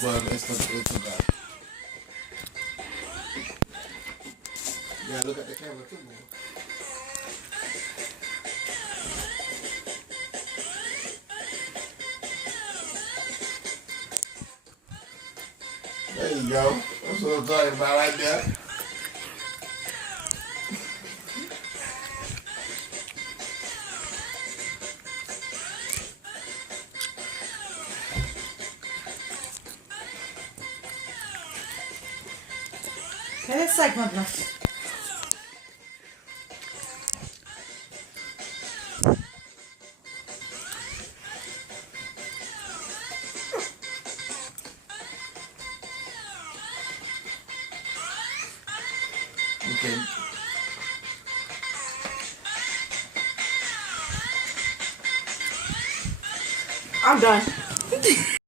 Well, it's too bad. Yeah, look at the camera too, boy. There you go. That's what I'm talking about right there. Evet saymadılar. Okay. I'm done.